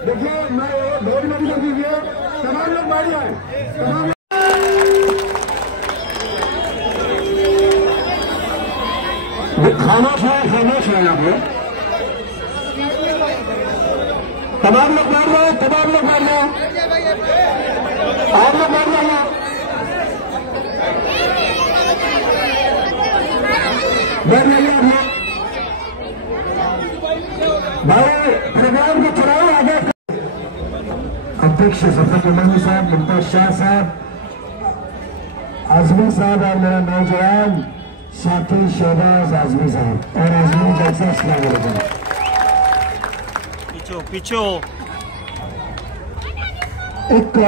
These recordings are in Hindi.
देखिए मैं दो मिनट कर दीजिए, तमाम लोग बाहर आए, तमाम खामोश है यहाँ पे। तमाम लोग बैठ जाओ, तमाम लोग बैठ जाओ, आप लोग बैठ जाइए, बैठ जाइए आप लोग। भाई प्रोग्राम को चलाओ आगे। अध्यक्ष सफर इमामी साहब, मुमताज शाह साहब, आजमी साहब और मेरा नौजवान साथी शहबाज आजमी साहब और आजमी जलसा सलाम। पीछो एक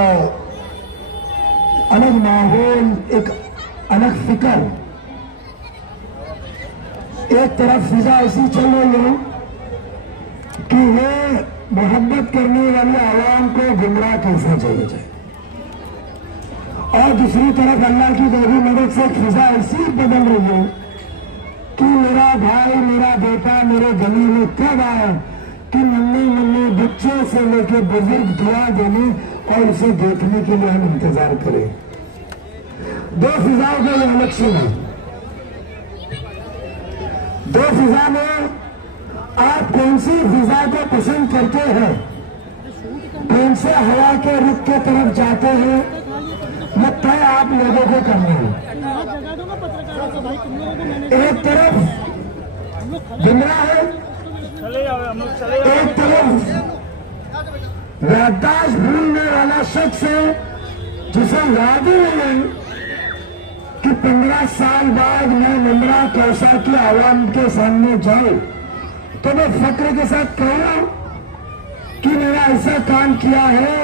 अलग माहौल, एक अलग फिक्र, एक तरफ फिजा ऐसी चल रही है कि ये मोहब्बत करने वाले आवाम को गुमराह कैसे चले जाए, और दूसरी तरफ अल्लाह की देवी मदद से फिजा ऐसी बदल रही है कि मेरा भाई, मेरा बेटा मेरे गली में कब आए कि नन्हे बच्चे से लेकर बुजुर्ग दुआ देने और उसे देखने के लिए हम इंतजार करें। दो फिजाओं का ये इलेक्शन है। दो फिजा में आप कौन सी फिजा को पसंद करते हैं? कौन से हवा के रुख के तरफ जाते हैं, ये तय आप लोगों को करना है। एक तरफ गुमराह है, एक तरफ याददाश्त भूलने वाला शख्स है जिसे याद ही नहीं कि 15 साल बाद मैं मुमरा कौसा की आवाम के सामने जाऊं तो मैं फक्र के साथ कहूं कि मैंने ऐसा काम किया है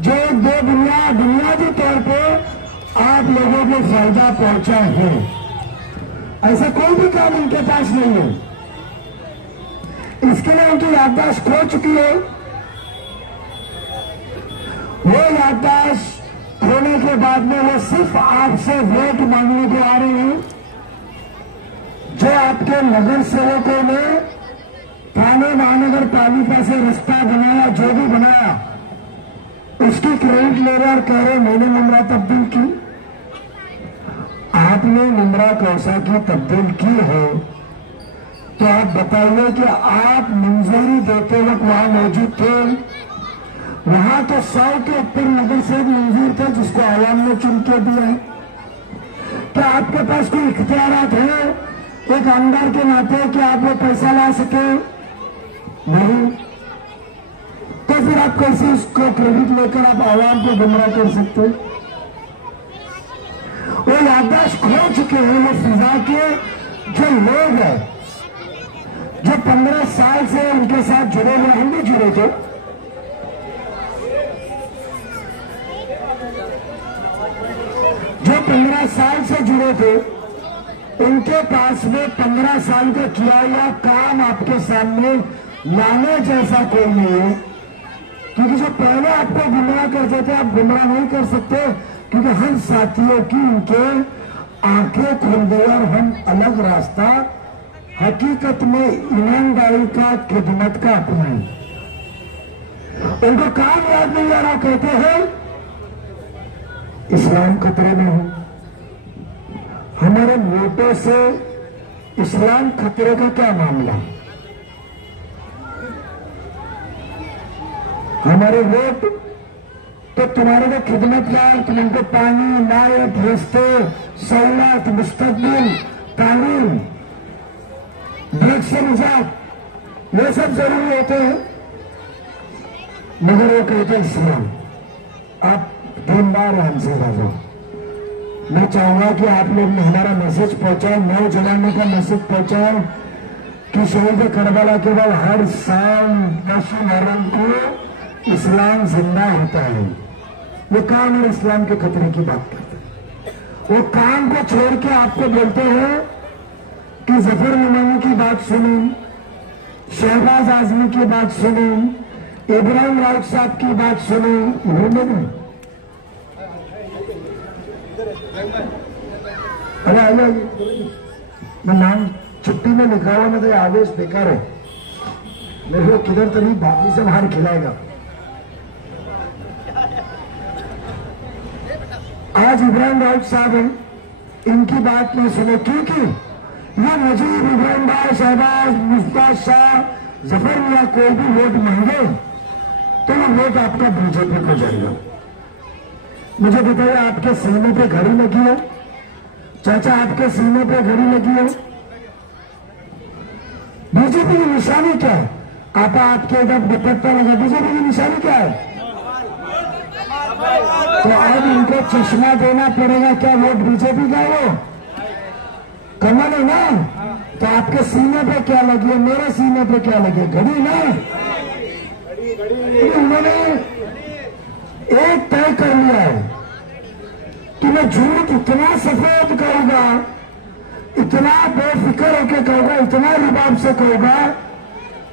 जो बुनियादी तौर पर आप लोगों को फायदा पहुंचा है। ऐसा कोई भी काम उनके पास नहीं है। इसके लिए उनकी याददाश्त खो चुकी है। वो याददाश्त खोने के बाद में वो सिर्फ आपसे वोट मांगने को आ रहे हैं। जो आपके नगर सेवकों ने थाने महानगर पालिका से रास्ता बनाया, जो भी बनाया, उसकी क्रेडिट ले रहे और कह रहे मैंने मुमरा तब्दील की। आपने मुमरा कौसा की तब्दील की है तो आप बताइए कि आप मंजूरी देते वक्त वहां मौजूद थे? वहां तो 100 के ऊपर नगर सेवक मंजूर थे जिसको आवाम ने चुन के दिया है। क्या आपके पास कोई इख्तियारात है एक आमदार के नाते कि आप वो पैसा ला सके? नहीं। तो फिर आप कैसे उसको क्रेडिट लेकर आप आवाम को गुमराह कर सकते? वो याददाश्त खो चुके हैं वो फिजा के जो लोग हैं, जो 15 साल से उनके साथ जुड़े हुए, हम भी जुड़े थे। जो 15 साल से जुड़े थे उनके पास में 15 साल का किया हुआ काम आपके सामने लाने जैसा कोई नहीं है। क्योंकि जो पहले आपको गुमराह करते थे आप गुमराह नहीं कर सकते, क्योंकि हम साथियों की उनके आंखें खुल गई और हम अलग रास्ता हकीकत में ईमानदारी का, खिदमत का अपनाए। उनको काम याद नहीं आ रहा, कहते हैं इस्लाम खतरे में है। हमारे वोटों से इस्लाम खतरे का क्या मामला? हमारे वोट तो तुम्हारे को खिदमतगार, तुम उनको पानी, लाइट, रास्ते, सहूलत, मुस्तकबिल, तालीम, ड्रग्स से निजात, ये सब जरूरी होते हैं, मगर वो कहते हैं इस्लाम। आप दीनदार हमसे राजो, मैं चाहूंगा कि आप लोग ने हमारा मैसेज पहुंचाए, नौजवानों का मैसेज पहुंचाए कि शहीद करबला के बाद हर साल 10 मुहर्रम को इस्लाम जिंदा होता है। वो काम और इस्लाम के खतरे की बात करते हैं। वो काम को छोड़ के आपको बोलते हैं कि जफर नमानी की बात सुनो, शहबाज आजमी की बात सुनो, इब्राहिम राउत साहब की बात सुनो। अरे आइए, मैं नाम छुट्टी में लिखा हुआ, मैं तो आदेश बेकार है, मेरे को किधर तो नहीं बाकी से बाहर खिलाएगा। आज इब्राहिम राउत साहब हैं, इनकी बात में सुनो, क्योंकि ये नजीब, इब्राहिम भाई, शहबाज, मुफ्ताज शाह, जफर मियां कोई भी वोट मांगे तो वो वोट आपका बीजेपी को जाएगा। मुझे बताइए, आपके सीने पे घड़ी लगी है? चाचा, आपके सीने पे घड़ी लगी है? बीजेपी की निशानी क्या है? आपके इधर दुपट्टा लगा, बीजेपी की निशानी क्या है? तो अब इनको चश्मा देना पड़ेगा क्या? वोट बीजेपी का वो कमल है ना? तो आपके सीने पे क्या लगी है? मेरे सीने पे क्या लगी है? घड़ी ना। उन्होंने एक तय कर लिया है कि मैं झूठ इतना सफेद कहूंगा, इतना बेफिक्र होकर कहूंगा, इतना रुबाब से कहूंगा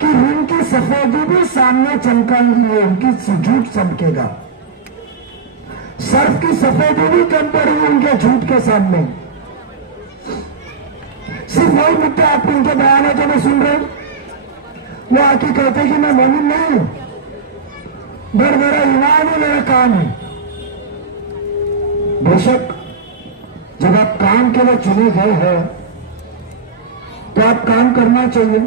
कि उनकी सफेदी भी सामने चमकाएंगी, उनकी झूठ चमकेगा। सर्फ की सफेदी भी कम पड़ेगी उनके झूठ के सामने। सिर्फ वही मुद्दे आप उनके बयानों जो मैं सुन रहे हूं, वो आके कहते कि मैं मोमिन नहीं, मेरा ईमान ही मेरा काम है। बेशक जब आप काम के लिए चुने गए हैं तो आप काम करना चाहिए,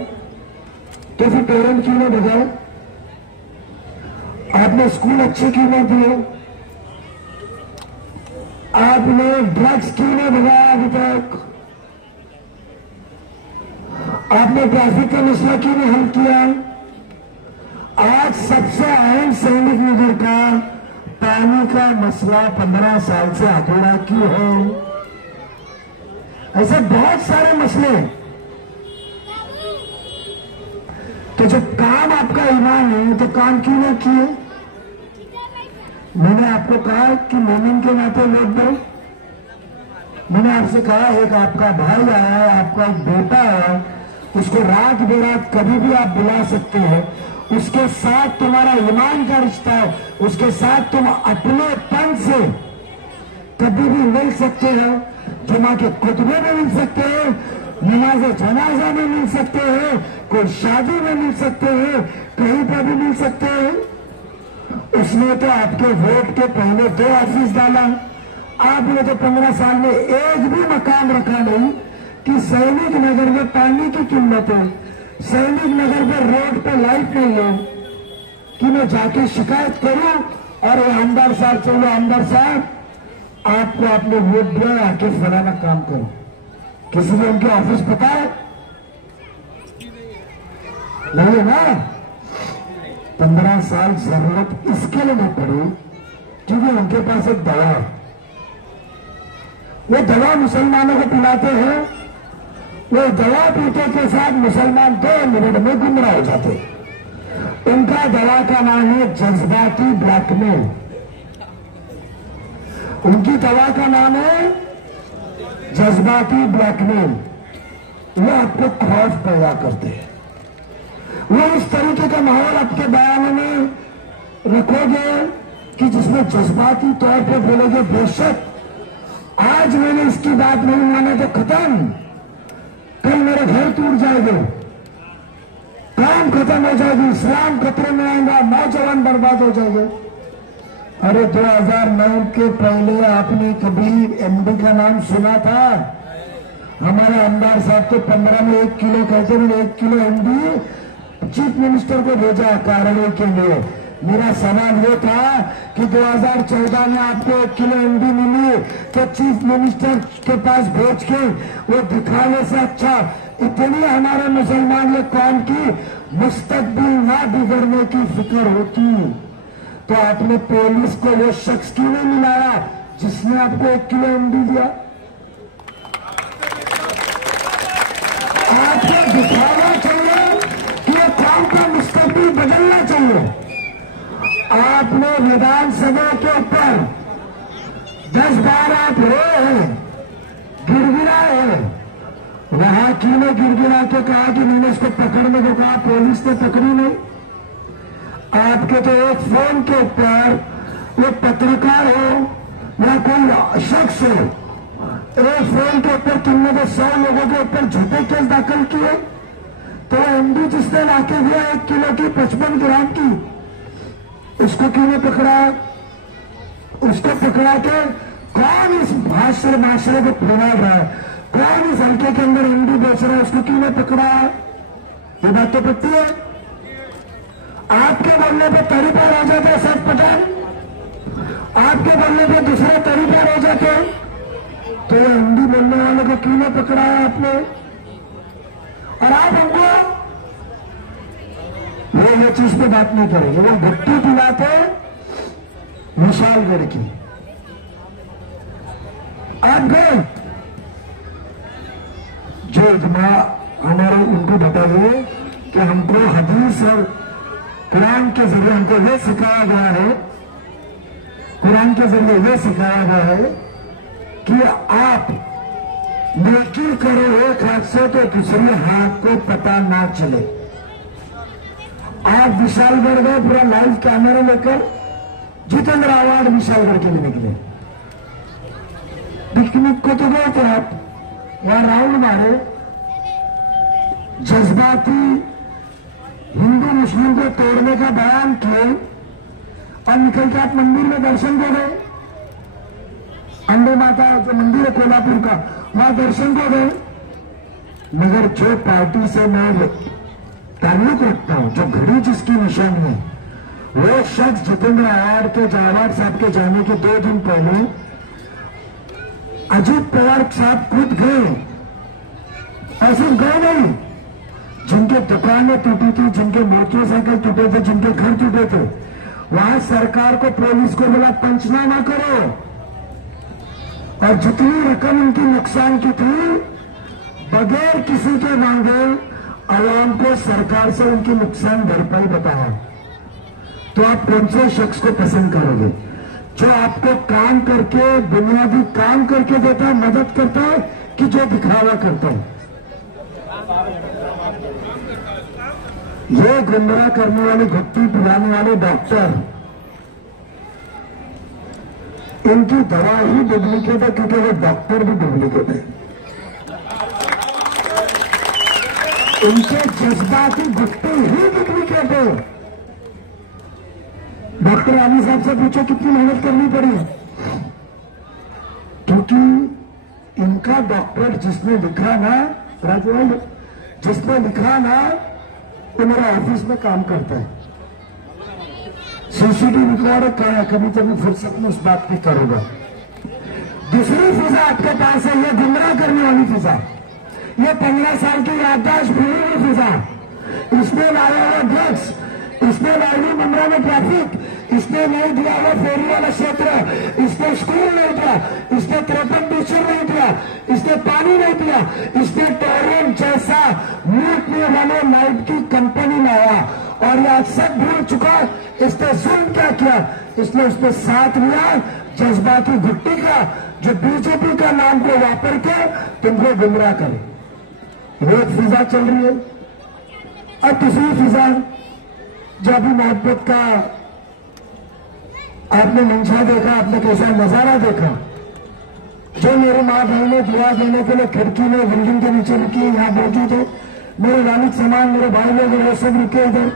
तो फिर पेरेंट क्यों नहीं बजाए? आपने स्कूल अच्छे क्यों नहीं दिए? आपने ड्रग्स क्यों नहीं भगाया अभी तक? आपने ट्रैफिक का मसला क्यों नहीं हल किया? आज सबसे अहम सैनिक नगर का पानी का मसला 15 साल से अधूरा क्यों है? ऐसे बहुत सारे मसले। तो जब काम आपका ईमान है तो काम क्यों ना किए? मैंने आपको कहा कि मोमिन के नाते वोट दो। मैंने आपसे कहा एक आपका भाई आया है, आपका एक बेटा है, उसको रात बेरात कभी भी आप बुला सकते हैं, उसके साथ तुम्हारा ईमान का रिश्ता है, उसके साथ तुम अपने पन से कभी भी मिल सकते हो, जुमा के खुतबे में मिल सकते हो, नमाज जनाजा में मिल सकते हो, कोई शादी में मिल सकते हो, कहीं पर भी मिल सकते हो। उसने तो आपके वोट के पहले 2 ऑफिस डाला, आपने तो 15 साल में एक भी मकान रखा नहीं कि सैनिक नगर में पानी की कीमत है, सैनिक नगर में रोड पे लाइट नहीं है, कि मैं जाके शिकायत करूं और आमदार साहब चलो आमदार साहब आपको आपने वोट दिया, आके फलाना काम करो। किसी ने उनके ऑफिस पता है? नहीं है ना। 15 साल जरूरत इसके लिए नहीं पड़ी क्योंकि उनके पास एक दवा है, वो दवा मुसलमानों को पिलाते हैं, वो दवा पीते के साथ मुसलमान 2 मिनट में गुमराह हो जाते। उनका दवा का नाम है जज्बाती ब्लैकमेल। उनकी दवा का नाम है जज्बाती ब्लैकमेल। वो आपको खौफ पैदा करते हैं। वो इस तरीके का माहौल आपके बयान में रखोगे कि जिसमें जज्बाती तौर पर बोलोगे बेशक आज मैंने इसकी बात नहीं माना तो खत्म, कल मेरे घर टूट जाएंगे, काम खत्म हो जाएगी, इस्लाम खतरे में आएगा, नौजवान बर्बाद हो जाएंगे। अरे 2009 के पहले आपने कभी एमडी का नाम सुना था? हमारे आमदार साहब तो 15 में 1 किलो कहते, मैंने 1 किलो एमडी चीफ मिनिस्टर को भेजा कार्रवाई के लिए। मेरा सवाल ये था कि 2014 में आपको 1 किलो एमडी मिली तो चीफ मिनिस्टर के पास भेज के वो दिखाने से अच्छा इतनी हमारे मुसलमान ये कौम की मुस्तकबिल ना बिगड़ने की फिक्र होती तो आपने पुलिस को वो शख्स क्यों नहीं मिलाया जिसने आपको 1 किलो अंडी दिया? आपको दिखाना चाहिए कि ये कौम का मुस्तकबिल बदलना चाहिए। आपने विधानसभा के ऊपर 10 बार आप रोए हैं, गिड़गिड़ाए हैं। वहां क्यों ने गिड़गिड़ा के कहा कि मैंने इसको पकड़ने को कहा, पुलिस ने पकड़ी नहीं? आपके तो एक फोन के ऊपर वो पत्रकार हो या कोई शख्स हो, एक फोन के ऊपर तुमने तो 100 लोगों के ऊपर झूठे केस दाखिल किए। तो एमडी जिसने लाके दिया 1 किलो की 55 ग्राम की, उसको क्यों नहीं पकड़ा? उसको पकड़ा के कौन इस माशरे को फैला रहा है, कौन इस हल्के के अंदर एमडी बेच रहा है, उसको क्यों नहीं पकड़ा? ये बात तो पड़ती है। आपके बोलने पे तरीपार हो जाते सर पठान, आपके बोलने पे दूसरे तरीपार हो जाते, तो हिंदी बोलने वालों को क्यों नहीं पकड़ा है आपने? और आप हमको वो ये चीज पे बात नहीं करेंगे। वो भट्टी पिलाते विशालगढ़ की, आप गए जो इज्मा हमारे उनको बताइए कि हमको हदीस और कुरान के जरिए हमको यह सिखाया गया है, कुरान के जरिए यह सिखाया गया है कि आप नेकी करो एक हाथ से तो दूसरे हाथ को पता ना चले। आप विशालगढ़ गए, पूरा लाइव कैमरा लेकर जितेंद्र अवार्ड विशालगढ़ के लिए निकले। पिकनिक को तो गए थे आप, वहां राउंड मारे, जज्बाती हिंदू मुस्लिम को तोड़ने का बयान किए और निकल के आप मंदिर में दर्शन को गए। अंबे माता जो मंदिर है कोल्हापुर का, वहां दर्शन को गए। मगर जो पार्टी से मैं ताल्लुक रखता हूं, जो घड़ी जिसकी निशानी है, वो शख्स जितेंद्र अवार्ड के जवाहर साहब के जाने के 2 दिन पहले अजीत पवार साहब खुद गए। ऐसे गए नहीं, जिनके दुकानें टूटी थी, जिनके मोटरसाइकिल टूटे थे, जिनके घर टूटे थे, वहां सरकार को पुलिस को बोला पंचनामा करो, और जितनी रकम उनकी नुकसान की थी बगैर किसी के मांगे आवाम को सरकार से उनकी नुकसान भरपाई बताया। तो आप कौन से शख्स को पसंद करोगे जो आपको काम करके, बुनियादी काम करके देता है, मदद करता है, कि जो दिखावा करता है? ये गुमराह करने वाले, घुट्टी पिलाने वाले डॉक्टर, इनकी दवा ही डुप्लीकेट है, क्योंकि वो डॉक्टर भी डुप्लीकेट है। इनके जज्बाती घुट्टी ही डुप्लीकेट है। डॉक्टर आली साहब से पूछो कितनी मेहनत करनी पड़ी है, क्योंकि इनका डॉक्टर जिसने लिखा ना, राजवाल जिसने लिखा ना, तो मेरा ऑफिस में काम करता है, सीसीटीवी रिकॉर्ड है, कभी कभी फुर्सत में उस बात पे करूंगा। दूसरी फिजा आपके पास है, ये गुमराह करने वाली फिजा, ये 15 साल की याददाश्त भूली हुई फिजा, इसने लाया हुआ ड्रग्स, इसने लाई मुमरा में ट्रैफिक, इसने नहीं दिया वो फेरी वाला क्षेत्र, इसने स्कूल नहीं दिया, इसने 53 टीचर नहीं दिया, इसने पानी नहीं दिया, इसने टोरेंट जैसा लूटने वाले लाइट की कंपनी लाया, और ये आज सब भूल चुका। इसने जुल्म क्या किया? इसने उसमें साथ लिया जज्बाती घुट्टी का, जो बीजेपी का नाम को वापर के तुमको गुमराह करे। वो एक फिजा चल रही है। और दूसरी फिजा जो अभी मोहब्बत का आपने मंशा देखा, आपने कैसा नजारा देखा, जो मेरे माँ बहने दुआ देने के लिए खिड़की में बिल्डिंग के नीचे रुकी, यहां मौजूद है, मेरे वालिद समान मेरे भाई लोग, वो सब रुके इधर।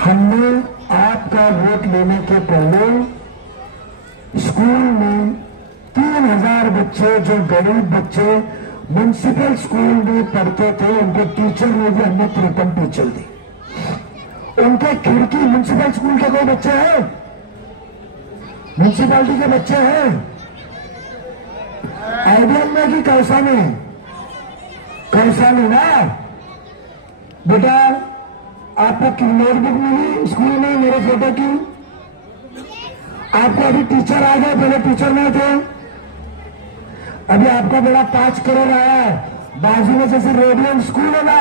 हमने आपका वोट लेने के पहले स्कूल में 3000 बच्चे, जो गरीब बच्चे म्यूनिसिपल स्कूल में पढ़ते थे, उनके टीचर ने भी हमने 53 टीचर दी। उनके खिड़की, म्यूनिसिपल स्कूल के कोई बच्चे हैं? म्यूनिसिपैलिटी के बच्चे हैं? आइडियल में कि कैसा में? कैसा नहीं ना बेटा, आपको नोटबुक मिली स्कूल में मेरे फोटो की? आपको अभी टीचर आ गए, पहले टीचर नहीं थे। अभी आपका बेटा 5 करोड़ आया है। बाजू में जैसे रेडियंट स्कूल है ना,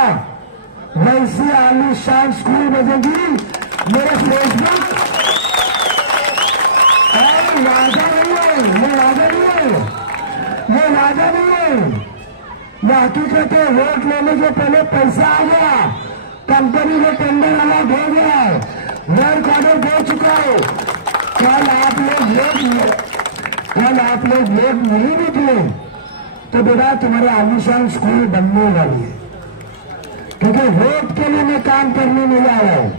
वैसी आलीशान स्कूल बजेगी मेरे फेसबुक। वादा नहीं है, ये वादा नहीं है, ये वादा नहीं है, ये हकीकत है। वोट लेने के पहले पैसा आ गया, कंपनी को टेंडर अलॉट हो गया है, वर्क ऑर्डर दे चुका है। कल आप लोग वोट नहीं निकले तो बेटा तुम्हारे आलीशान स्कूल बनने वाली है, क्योंकि वोट के लिए मैं काम करने नहीं आया हूं।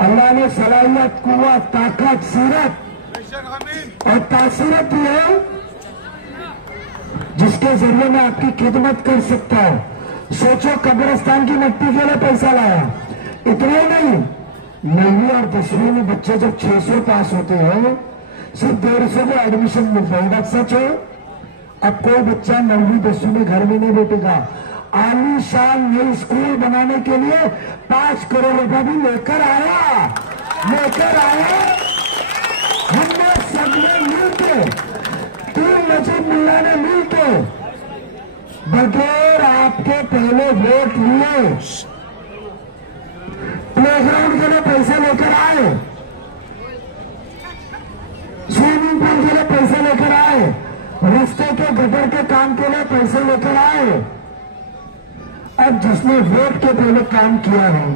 अल्लाह ने सलाहियत, कुव्वत, ताकत, सीरत और तासीरत दी है, जिसके जरिए मैं आपकी खिदमत कर सकता हूं। सोचो, कब्रिस्तान की मिट्टी के लिए पैसा लाया, इतना ही नहीं, 9वीं और 10वीं में बच्चे जब 600 पास होते हैं, सिर्फ 150 को एडमिशन मिलता है। बात सच है। अब कोई बच्चा 9वीं 10वीं में घर में नहीं बैठेगा। आलीशान नई स्कूल बनाने के लिए 5 करोड़ रुपया भी लेकर आया। हमने सबने मिलके, 3 नजीब मुल्ला ने मिलके बगैर आपके पहले वोट लिए प्लेग्राउंड के लिए पैसे लेकर आए, स्विमिंग पूल के लिए पैसे लेकर आए, रास्ते के गटर के काम के लिए पैसे लेकर आए। अब जिसने वोट के पहले काम किया है,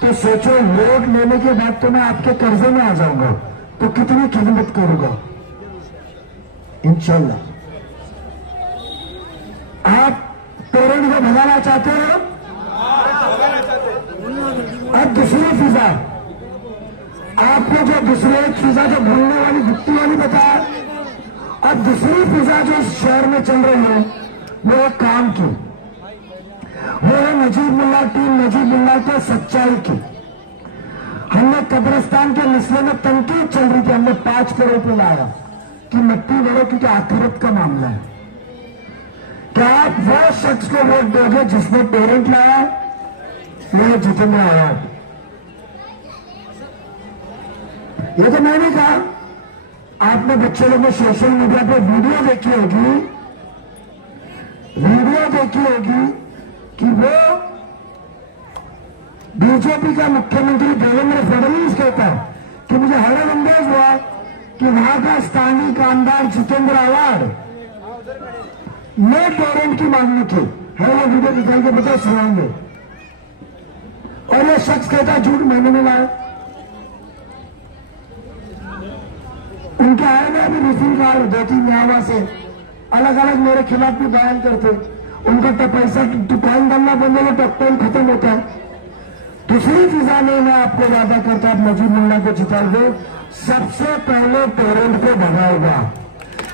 तो सोचो वोट लेने के बाद तो मैं आपके कर्जे में आ जाऊंगा, तो कितनी खिदमत करूंगा इंशाल्लाह। आप पेरेंट को भगाना चाहते हो? अब दूसरी फिजा, आपको जो दूसरे फिजा जो भूलने वाली गुप्ती वाली बताया, अब दूसरी फिजा जो शहर में चल रही है वो एक काम की, वो है नजीब मुल्ला, टीम नजीब मुल्ला के सच्चाई की। हमने कब्रिस्तान के मसले में तनकीद चल रही थी, हमने 5 करोड़ रुपये लाया कि मिट्टी बढ़ो, क्योंकि आखिरत का मामला है। क्या आप वो शख्स को वोट दोगे जिसने पेरेंट लाया, मेरे जितने आया? ये तो मैंने कहा। आपने बच्चे लोगों ने सोशल मीडिया पे वीडियो देखी होगी कि वो बीजेपी का मुख्यमंत्री देवेंद्र फडणवीस कहता है कि मुझे हैरानंदाज हुआ कि वहां का स्थानीय कामदार जितेंद्र आवाड़ ने पेरेंट की मांगनी की है। वो वीडियो निकाल के बता सुनाएंगे। और ये शख्स कहता झूठ मैंने नहीं लाया। उनके आए में अभी रिफिल कार्ड 2-3 न्यायावा से अलग अलग मेरे खिलाफ भी बयान करते। उनका तो पैसा टुकान डालना बंद हो तो टोल खत्म होता है। दूसरी फिजा में मैं आपको वादा करता हूं, नजीब मुल्ला को जिता दो, सबसे पहले पेरेंट को भगाएगा।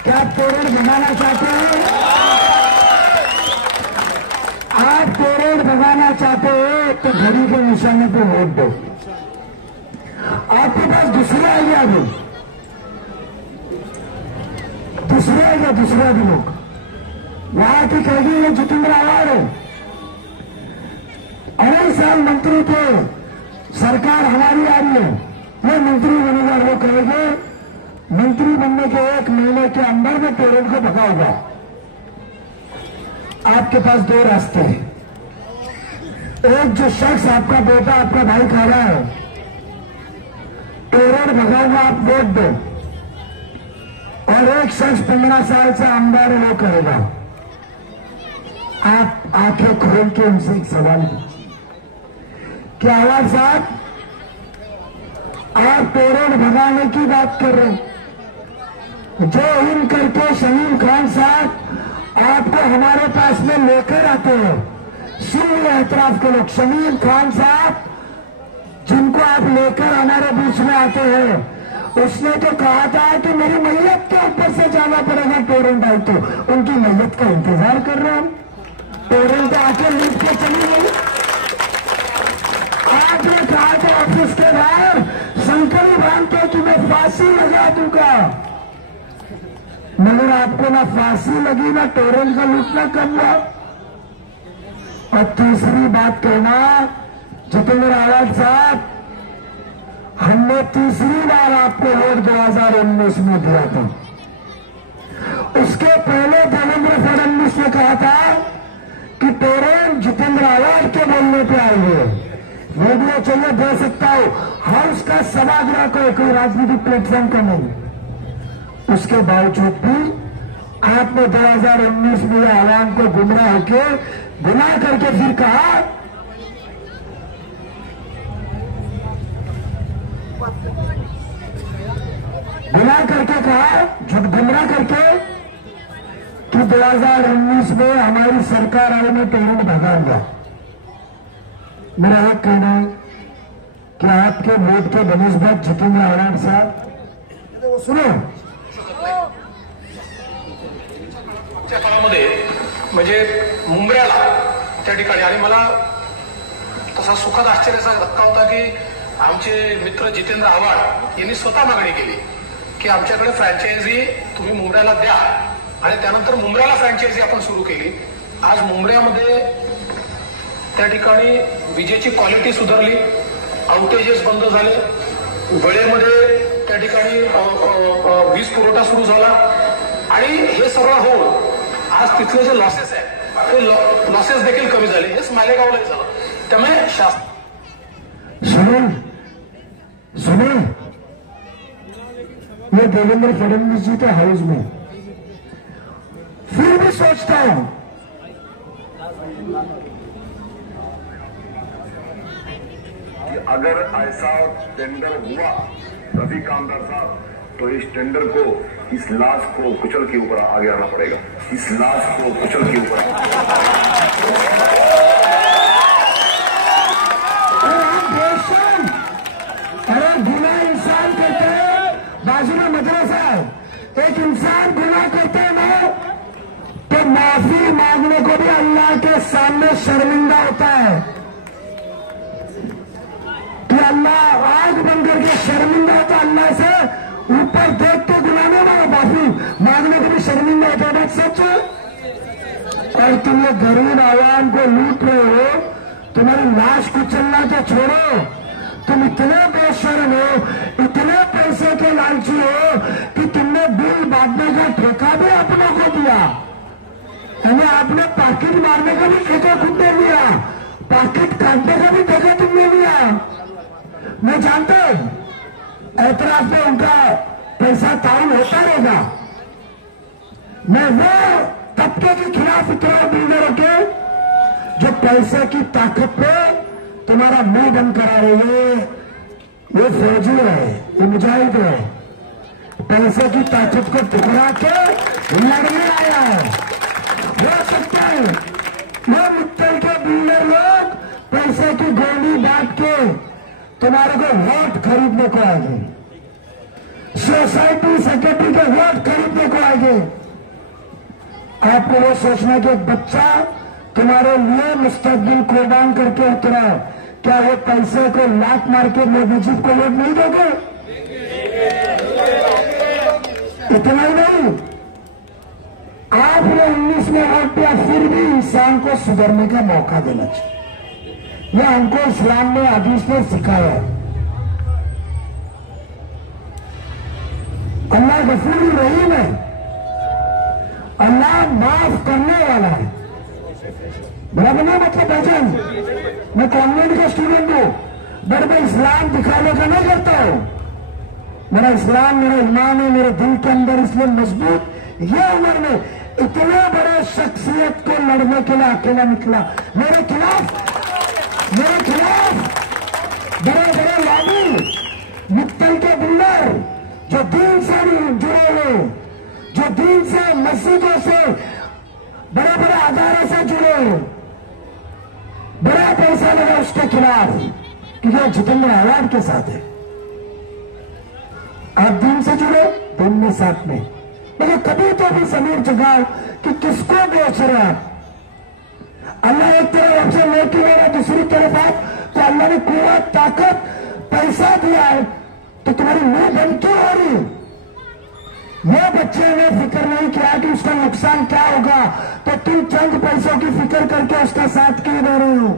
क्या आप पेरेंट भगाना चाहते हैं? आप पेरेंट भगाना चाहते हो तो घड़ी के निशाने पे वोट दो। आपके पास दूसरा आइडिया भी, दूसरा भी लोग वहां की कहेगी ये जितेंद्र आवाड़ है, 2.5 साल मंत्री थे, सरकार हमारी आ रही है, वो मंत्री बनेगा। वो कहेंगे मंत्री बनने के 1 महीने के अंदर में पेरेंट को भगाओगा। आपके पास 2 रास्ते हैं। एक, जो शख्स आपका बेटा आपका भाई खा रहा है, पेरेंट भगाओगा, आप वोट दो। और एक शख्स 15 साल से आमदार वो करेगा। आप आंखें खोल के उनसे एक सवाल पूछिए, क्या आवाज साहब आप पेरेंट भगाने की बात कर रहे हैं? जो इन करके शमीम खान साहब आपको हमारे पास में लेकर आते हैं, सुनिए एतराफ के लोग, शमीम खान साहब जिनको आप लेकर हमारे बीच में आते हैं, उसने तो कहा था कि मेरी मैयत के ऊपर से जाना पड़ेगा पेरेंट आए तो। उनकी मैयत का इंतजार कर रहे हैं। पेरेंट आके लीड के चली गई। आपने कहा था ऑफिस के बाहर शंकरी बांधते कि मैं फांसी लगा दूंगा, मगर आपको ना फांसी लगी ना पेरेंट का लूटना कम हुआ। और तीसरी बात कहना, जितेंद्र आवाज साहब, हमने तीसरी बार आपको वोट 2019 में दिया था। उसके पहले देवेंद्र फडणवीस ने कहा था कि पेरेंट जितेंद्र आवाज के बोलने पे आएंगे, वीडियो चाहिए दे सकता हूं, हाउस का सभागृह को, कोई राजनीतिक प्लेटफॉर्म का नहीं। उसके बावजूद भी आपने 2019 में आवाम को गुमराह के गुनाह करके फिर कहा गुमराह करके कि 2019 में हमारी सरकार आई, में पेरेंट भगाऊंगा। मेरा एक कहना है कि आपके वोट के बनस्बत जितेंद्र आवाज साहब सुनो, त्या काळामध्ये म्हणजे मुंबऱ्याला त्या ठिकाणी, आणि मला तसा सुखद आश्चर्याचा धक्का होता की आमचे मित्र जितेंद्र आव्हाड यांनी स्वतः मागणी केली की आमच्याकडे फ्रँचायझी तुम्ही मुंबऱ्याला द्या, आणि त्यानंतर मुंबऱ्याला फ्रँचायझी आपण सुरू केली। आज मुंबऱ्यामध्ये त्या ठिकाणी विजेची क्वालिटी सुधारली, आउटेजेस बंद झाले, वेळेमध्ये त्या ठिकाणी वीज पुरवठा सुरू झाला, आणि हे सगळं होऊन आज तिथले जे लॉसेस आहेत ते लॉसेस देखील कमी झाले। हेच मालेगावला झालं। त्यामुळे सुनो, ये देवेंद्र फडणवीस जी के हाउस में फिर भी सोचता हूं कि अगर ऐसा टेंडर हुआ रवि कामदार साहब, तो इस टेंडर को, इस लाश को कुचल के ऊपर आगे आना पड़ेगा, इस लाश को कुचल के ऊपर। अरे गुनाह इंसान करते हैं, बाजू में मदरसा है, एक इंसान गुनाह करते हैं ना, तो माफी मांगने को भी अल्लाह के सामने शर्मिंदा होता है कि अल्लाह आग बन करके शर्मिंदा होता है, अल्लाह से ऊपर देख के गुनाह नहीं मांगा, माफी मांगने को भी शर्मिंदा होता है। बात सच है। और तुम ये गरीब आवाम को लूट रहे हो, तुम्हारी लाश कुचलना तो छोड़ो, तुम इतने बेशर्म हो, इतने पैसे के लालची हो कि तुमने बिल बांटने का ठेका भी अपनों को दिया, यानी आपने पॉकेट मारने का भी ठेका खुद दे दिया, पॉकेट काटने का भी ठेका तुमने लिया। मैं जानता हूं एतराफ में उनका पैसा ताउन होता रहेगा। मैं वो तबके के खिलाफ इतना बिल्डरों के जो पैसे की ताकत पे तुम्हारा मुंह बंद करा रहे हैं, ये फौजी है, ये मुजाहिद है, पैसे की ताकत को टुकरा के लड़ने आया है। हो सकता है वो मित्तल के बिल्डर लोग पैसे की गोली बांट के तुम्हारे को वोट खरीदने को आएंगे, सोसाइटी सेक्रेटरी के वोट खरीदने को आएंगे। आपको वो सोचना कि एक बच्चा तुम्हारे लिए मुस्तकबिल कुर्बान करके उतरा, क्या वो पैसे को लात मार के मुजीब को वोट नहीं दोगे? इतना ही नहीं, आपने 19 में वोट दिया, फिर भी इंसान को सुधरने का मौका देना चाहिए। यह हमको इस्लाम में, हदीस ने सिखाया है। अल्लाह गफूर रहीम है, अल्लाह माफ करने वाला है। बराबर ना, मतलब भाईजान, मैं कॉन्वेंट का स्टूडेंट हूं, बट मैं इस्लाम दिखाने का नहीं करता हूं। मेरा इस्लाम, मेरा ईमान है मेरे दिल के अंदर, इसलिए मजबूत। ये उम्र में इतने बड़े शख्सियत को लड़ने के लिए अकेला निकला। मेरे खिलाफ बड़े बड़े लॉबी, मित्तल के बिल्डर जो दीन से जुड़े हुए, जो दीन से, मस्जिदों से, बड़े बड़े अदारे से जुड़े, बड़ा पैसा लगा उसके खिलाफ कि ये जितेंद्र आवाज के साथ है। आप दिन से जुड़े, दिन में साथ में, लेकिन कभी तो भी समीर जगाओ कि किसको बेच रहे आप। अल्लाह एक तरफ से लेके गया, दूसरी तरफ आप, तो अल्लाह ने कुव्वत, ताकत, पैसा दिया है, तो तुम्हारी मुंह बंद क्यों हो रही? ये बच्चे ने फिक्र नहीं किया कि उसका नुकसान क्या होगा, तो तुम चंद पैसों की फिक्र करके उसका साथ क्यों दे रहे हो?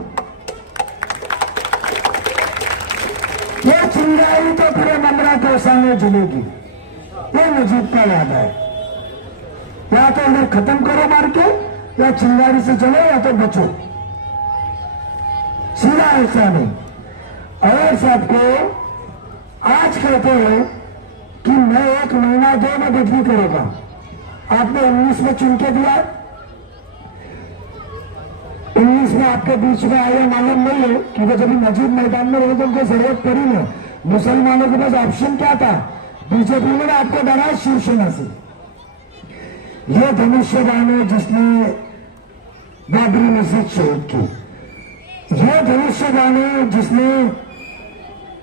ये चिंगारी तो पूरे मुंब्रा कोसा में जलेगी। ये मजीद का याद है, या तो इधर खत्म करो मार के, या चिंगारी से चलो या तो बचो, सीधा ऐसा नहीं। और सबको आज कहते हैं कि मैं 1 महीना 2 में बदली करूंगा। आपने 19 में चुन के दिया, 19 में आपके बीच में आया, मालूम नहीं है कि वो जब मस्जिद मैदान में रहे तो उनको जरूरत पड़ी नहीं। मुसलमानों के पास ऑप्शन क्या था? बीजेपी ने आपको बनाया शिवसेना से। ये धनुष्यबाण है जिसने बाबरी मस्जिद शहीद की, यह धनुष्यबाण है जिसने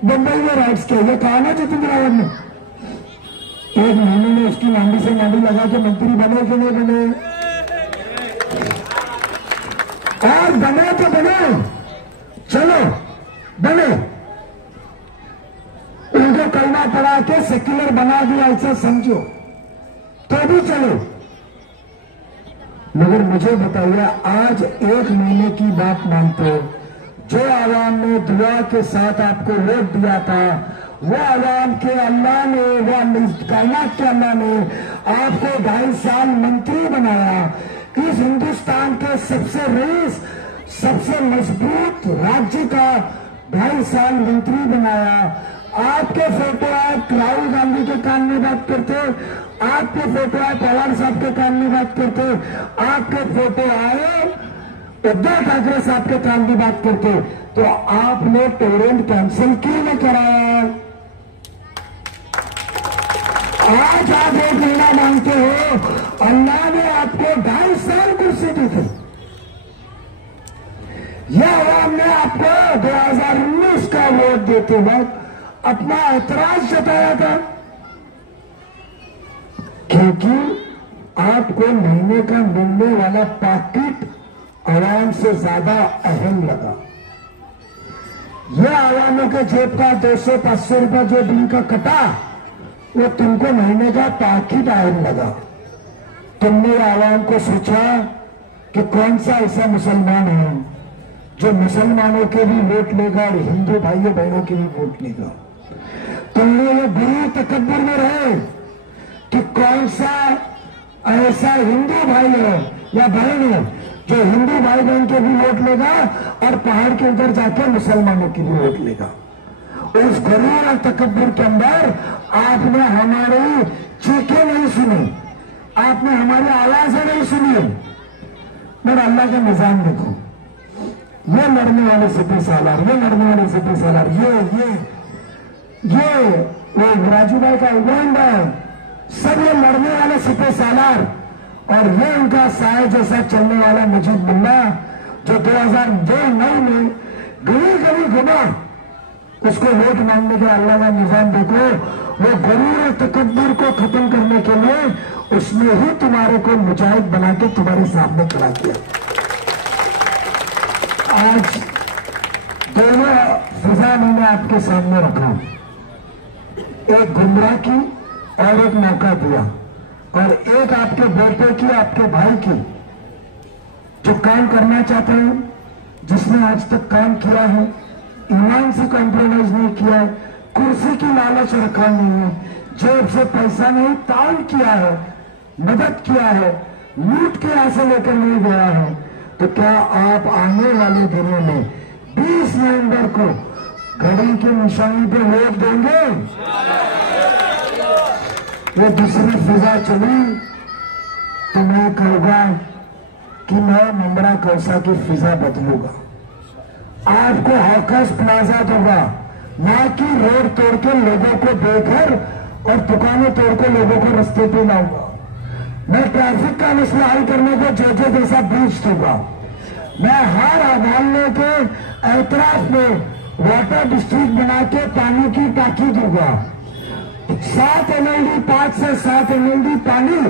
बंबई में राइट्स किया। ये कहा ना जितेंद्र आवाड ने, 1 महीने में उसकी नांडी से नांडी लगा के मंत्री बने कि नहीं बने? और बने तो बने, चलो बने। उनको कलमा पढ़ा के सेक्युलर बना दिया ऐसा समझो तो भी चलो। मगर मुझे बताइए, आज 1 महीने की बात मानते हो? जो आवाम ने दुआ के साथ आपको वोट दिया था, वो आवाम के अल्लाह ने, वो कायनात के अल्लाह ने आपको 2.5 साल मंत्री बनाया। इस हिंदुस्तान के सबसे रईस, सबसे मजबूत राज्य का 2.5 साल मंत्री बनाया। आपके फोटो आए राहुल गांधी के कान में बात करते, आपके फोटो आए पवार साहब के कान में बात करते, आपके फोटो आए उद्धव ठाकरे साहब के कान में बात करते, तो आपने टोरेंट कैंसिल क्यों नहीं कराया? आज आप 1 महीना मांगते हो, अल्लाह ने आपको 2.5 साल कुर्सी दी थी। यह आवाम ने आपको 2019 का वोट देते वक्त अपना ऐतराज जताया था, क्योंकि आपको महीने का मिलने वाला पैकेट आवाम से ज्यादा अहम लगा। यह आवामों के जेब का 200-500 रुपया जो बिल का कटा, वो तुमको महीने का पैकेट अहम लगा। तुमने आवाम को सोचा कि कौन सा ऐसा मुसलमान है जो मुसलमानों के भी वोट लेगा और हिंदू भाइयों बहनों के भी वोट लेगा। तुमने ये बुरी तकब्बुर में रहे कि कौन सा ऐसा हिंदू भाई है या बहन है जो हिंदू भाई बहन के भी वोट लेगा और पहाड़ के उधर जाकर मुसलमानों की भी वोट लेगा। उस गुरूर और तकब्बुर के अंदर आपने हमारी चीखें नहीं सुनी, आपने हमारी आवाजें नहीं सुनी। मेरा अल्लाह का निजाम देखो, ये लड़ने वाले सिपह सालार, ये लड़ने वाले सिपह सालार, ये वो राजू भाई का उगरान है, सब ये लड़ने वाले सिपह सालार, और ये उनका साय जैसा चलने वाला मुजीब मुल्ला जो 2009 में गली गली घुमा उसको वोट मांगने के। अल्लाह का निजाम देखो, वो गुरूर और तकब्बुर को खत्म करने के लिए उसने ही तुम्हारे को मुजाहिद बना के तुम्हारे सामने खड़ा किया। आज दोनों फिजा मैंने आपके सामने रखा, एक गुमराह की और एक मौका दिया, और एक आपके बेटे की, आपके भाई की, जो काम करना चाहते हैं, जिसने आज तक काम किया है, ईमान से कॉम्प्रोमाइज नहीं किया है, कुर्सी की लालच रखा नहीं है, जेब से पैसा नहीं तान किया है, मदद किया है, लूट के ऐसे लेकर नहीं गया है, तो क्या आप आने वाले दिनों में 20 नवंबर को घड़ी की निशानी पे वोट देंगे? वो दूसरी फिजा चली तो मैं कहूंगा कि मैं मुंब्रा कौसा की फिजा बदलूंगा। आपको हॉकर्स प्लाजा दूंगा, ना कि रोड तोड़ के लोगों को देकर और दुकानें तोड़ के लोगों को रास्ते पे लाऊंगा। मैं ट्रैफिक का मसला हल करने को जो जैसा ब्रिज दूंगा। मैं हर मोहल्ले के एतराफ में वाटर डिस्ट्रिक्ट बना के पानी की टाकी दूंगा। 7 MLD 5 से 7 MLD पानी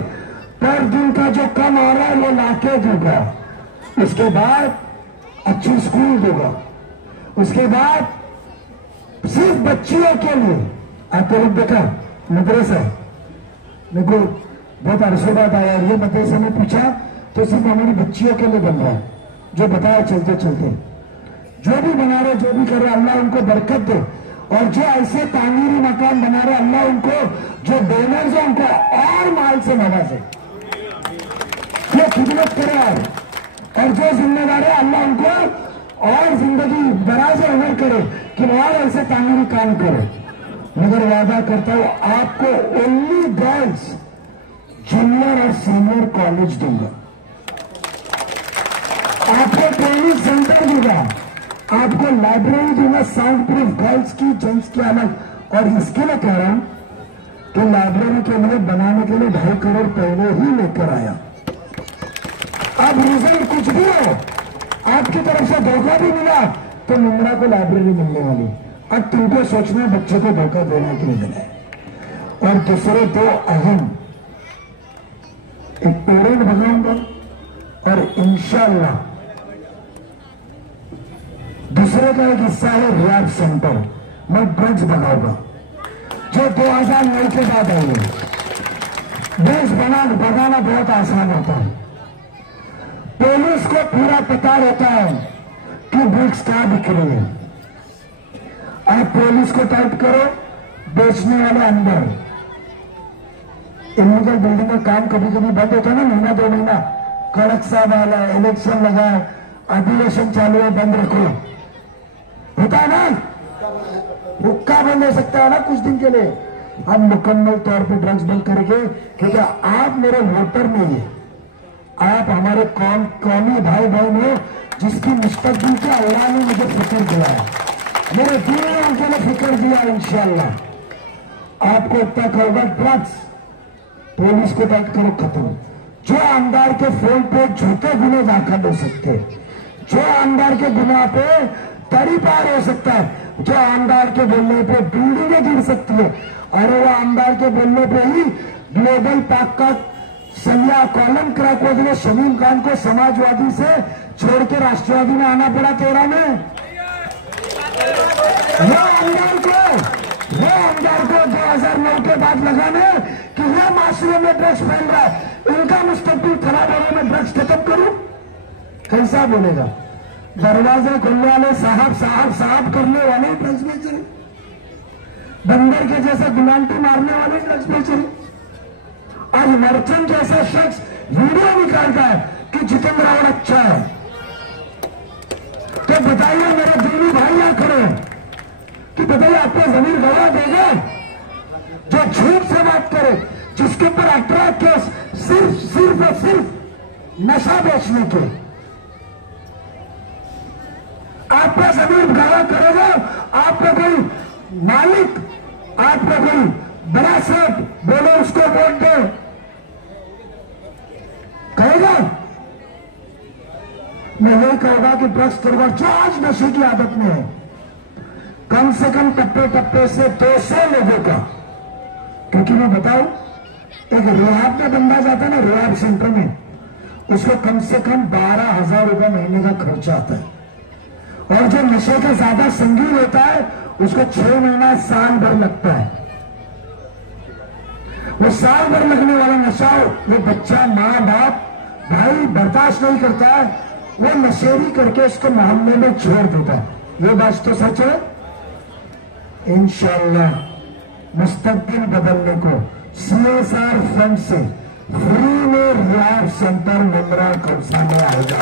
पर दिन का जो कम आ रहा है वो लाके दूंगा। उसके बाद अच्छी स्कूल दूंगा। उसके बाद सिर्फ बच्चियों के लिए, आपको लोग देखा मदरसा मेरे को बहुत अरसे बाद आया। ये मदरसे में पूछा तो सिर्फ हमारी बच्चियों के लिए बन रहा है, जो बताया चलते चलते। जो भी बना रहे, जो भी कर रहे, अल्लाह उनको बरकत दे। और जो ऐसे तामीरी मकान बना रहे, अल्लाह उनको, जो डोनर्स है उनको और माल से नवाजे, ये खिदमत करे। और जो जिम्मेदार है, अल्लाह उनको और जिंदगी दराज उम्र करे कि और ऐसे तामीरी काम करे। मगर वादा करता हूं आपको ओनली गर्ल्स जूनियर और सीनियर कॉलेज दूंगा, आपको ट्रेनिंग सेंटर दूंगा, आपको लाइब्रेरी दूंगा, साउंड प्रूफ गर्ल्स की जेंट्स की अलग। और इसके लिए कह रहा हूं कि लाइब्रेरी के लिए बनाने के लिए 2.5 करोड़ पहले ही लेकर आया। अब रिजल्ट कुछ भी हो, आपकी तरफ से धोखा भी मिला तो मुंद्रा को लाइब्रेरी मिलने वाली। अब तुमको सोचना बच्चे को धोखा देने के लिए देना है। और दूसरे दो अहम, एक पेरेंट बनाऊंगा और इंशाअल्लाह दूसरे का एक हिस्सा है रियाब सेंटर, मैं ड्रग्स भगाऊंगा जो 2009 के बाद आएंगे। ड्रग्स भगाना बहुत आसान होता है। पुलिस को पूरा पता रहता है कि ड्रग्स कहां बिक रही है। आप पुलिस को टाइप करो, बेचने वाले अंदर। इलीगल बिल्डिंग का काम कभी कभी बंद होता है ना, महीना 2 महीना, कड़क साहब वाला, इलेक्शन लगा, अधिवेशन चालू है, बंद रखो, होता है ना, हुक्का बंद हो सकता है ना कुछ दिन के लिए। हम मुकम्मल तौर पे ड्रग्स बंद करेंगे क्योंकि आप मेरे वोटर नहीं है, आप हमारे कौमी भाई बहन हो जिसकी मुस्तकबिल के अल्लाह ने मुझे फिक्र दिया है, मेरे दीन के लिए फिक्र दिया। इंशाअल्लाह आपको इतना होगा, ड्रग्स पुलिस को टाइट करो, खत्म। जो आमदार के फोन पे झूठे गुने दाखिल हो सकते हैं, जो आमदार के गुनाह पे तरी पार हो सकता है, जो आमदार के बोलने पे बिल्डिंगें गिर सकती है, अरे वो आमदार के बोलने पे ही ग्लोबल पैक का सलिया कॉलम क्रैक हो गया। शमीम खान को समाजवादी से छोड़ के राष्ट्रवादी में आना पड़ा 13 में। वो आमदार को 2009 के बाद लगाने कि यह माशरे में ड्रग्स फैल रहा है, उनका मुस्तकबिल खराब होने में ड्रग्स खत्म करूं, कैसा बोलेगा? दरवाजे खुलने वाले साहब साहब साहब करने वाले ड्रग्स बेच रहे, बंदर के जैसे गुलांटी मारने वाले ड्रग्स बेच रहे। आज मर्चेंट जैसा शख्स वीडियो निकालता है कि जितेंद्र रावत अच्छा है, तो बताइए मेरे दीनी भाई या खड़े कि बताइए आपको जमीन गवाह देगा जो झूठ से बात करे, जिसके ऊपर 18 केस सिर्फ और सिर्फ नशा बेचने के, आपका जमीन गवाह करेगा? आपका कोई मालिक, आपका कोई बड़ा सेठ बोलो उसको वोट दो, कहेगा? मैं यही कहूंगा कि ड्रग्स करवा जो आज नशे की आदत में है, कम से कम टप्पे टप्पे से 200 लोगों का, क्योंकि मैं बताऊं एक रिहाब का बंदा जाता है ना रिहाब सेंटर में, उसको कम से कम 12,000 रुपए महीने का खर्चा आता है। और जो नशे का ज्यादा संगीन होता है उसको 6 महीना साल भर लगता है। वो साल भर लगने वाला नशा वो बच्चा, माँ बाप, भाई बर्दाश्त नहीं करता है, वो नशेरी करके उसको मोहल्ले में छोड़ देता है। ये बात तो सच है। इंशाअल्लाह मुस्तकबिल बदलने को CSR फंड से फ्री में रिहाब सेंटर मुंद्रा कब्जा में आएगा।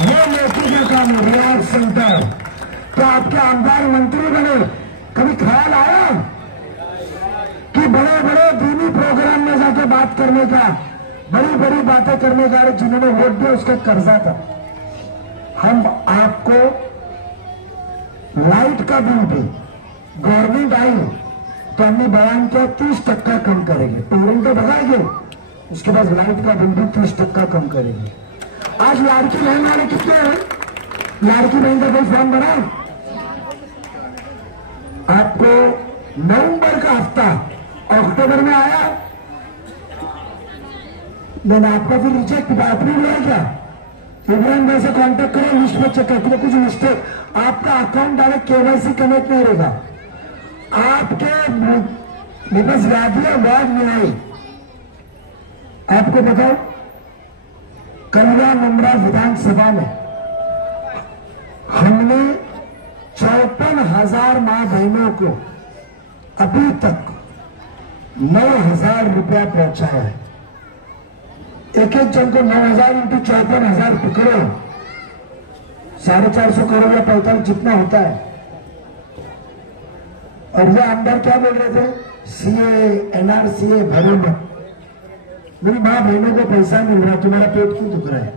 ये मोदी का काम है, रिहाब सेंटर। तो आपके आमदार मंत्री बने, कभी ख्याल आया कि बड़े बड़े दीनी प्रोग्राम में जाके बात करने का, बड़ी बड़ी बातें करने का, जिन्होंने वोट दिया उसका कर्जा था। हम आपको लाइट का बिल भी गवर्नमेंट आई तो हमने बयान किया 30% कम करेंगे, टोरेंट तो भगाएंगे, उसके बाद लाइट का बिल भी 30% कम करेंगे। आज लाड़की बहन वाले कितने हैं? लाड़की बहन का कोई फॉर्म बना? आपको नवंबर का हफ्ता अक्टूबर में आया, मैंने आपका फिर रिजेक्ट अप्रूव है क्या? इब्राहिम भाई से कांटेक्ट करो, लिस्ट में चेक करते कुछ मिस्टेक, आपका अकाउंट डायरेक्ट KYC कनेक्ट नहीं रहेगा। आपके बस यादियां बाद में आई। आपको बताओ, कलवा मुमरा विधानसभा में हमने 54,000 मां बहनों को अभी तक 9,000 रुपया पहुंचाया है। एक एक जन को 9,000 इंटू 54,000 पकड़ो, 450 करोड़ या 45 जितना होता है। और ये आमदार क्या बोल रहे थे, सीए एनआरसीए भरो मत। मेरी माँ बहनों को पैसा मिल रहा है, तुम्हारा पेट क्यों दुख रहा है?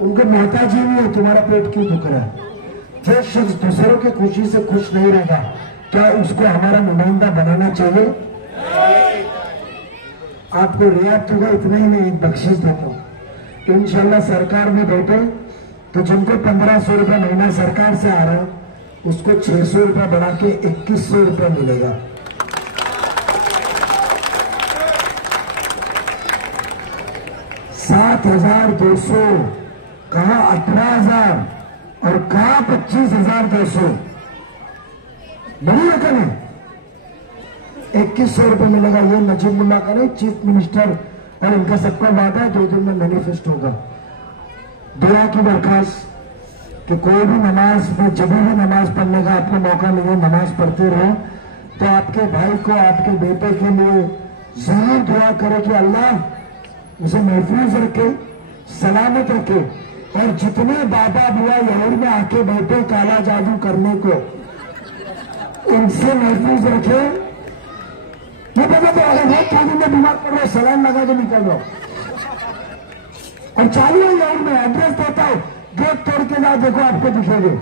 उनको मोहताजी नहीं है, तुम्हारा पेट क्यों दुख रहा है? जो शख्स दूसरों की खुशी से खुश नहीं रहेगा, क्या उसको हमारा नुमाइंदा बनाना चाहिए? आपको रियायत होगा, इतना ही नहीं, बख्शीश देता हूं। इंशाल्लाह सरकार में बैठे तो जिनको 1,500 रुपया महीना सरकार से आ रहा है, उसको 600 रुपया बढ़ा के 2,100 रुपया मिलेगा। $7,200 कहा 18,000 और कहा 25,200 बड़ी रकम है। 2,100 रुपये मिलेगा। ये नजीबुल्लाह का नहीं, चीफ मिनिस्टर और इनका सबका वादा है, 2 दिन में मैनिफेस्ट होगा। दुआ की दरखास्त कि कोई भी नमाज में, जब भी नमाज पढ़ने का आपको मौका मिले, नमाज पढ़ते रहो, तो आपके भाई को, आपके बेटे के लिए जरूर दुआ करे कि अल्लाह उसे महफूज रखे, सलामत रखे। और जितने बाबा बुआ यहूद में आके बैठे काला जादू करने को, उनसे महफूज रखे। मैं पता तो अगर बहुत खाने में बीमार पड़ रहा, सलाम लगा के निकल रहा और चालू है यहूद में, एड्रेस देता है, गेट तोड़ के ना देखो, आपको दिखेंगे।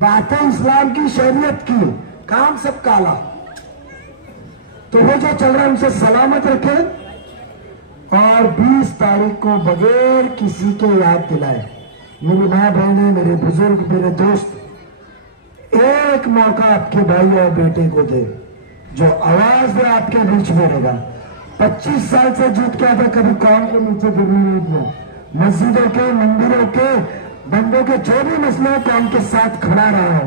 बातें इस्लाम की, शरीयत की, काम सब काला। तो वो जो चल रहा है उनसे सलामत रखे और 20 तारीख को बगैर किसी के याद दिलाए, मेरी माँ बहने, मेरे बुजुर्ग, मेरे दोस्त, एक मौका आपके भाई और बेटे को दे, जो आवाज दे आपके बीच में रहेगा। 25 साल से जीत के आता, कभी कौन के नीचे गिरनी नहीं दिया। मस्जिदों के, मंदिरों के, बंदों के जो भी मसले है, कौन के साथ खड़ा रहा हो,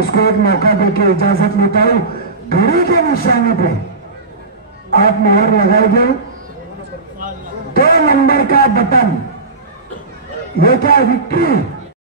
उसको एक मौका देके इजाजत लेता हूं। घड़ी के निशाने पे आप मोहर लगाएंगे, 2 नंबर का बटन, ये क्या विक्ट्री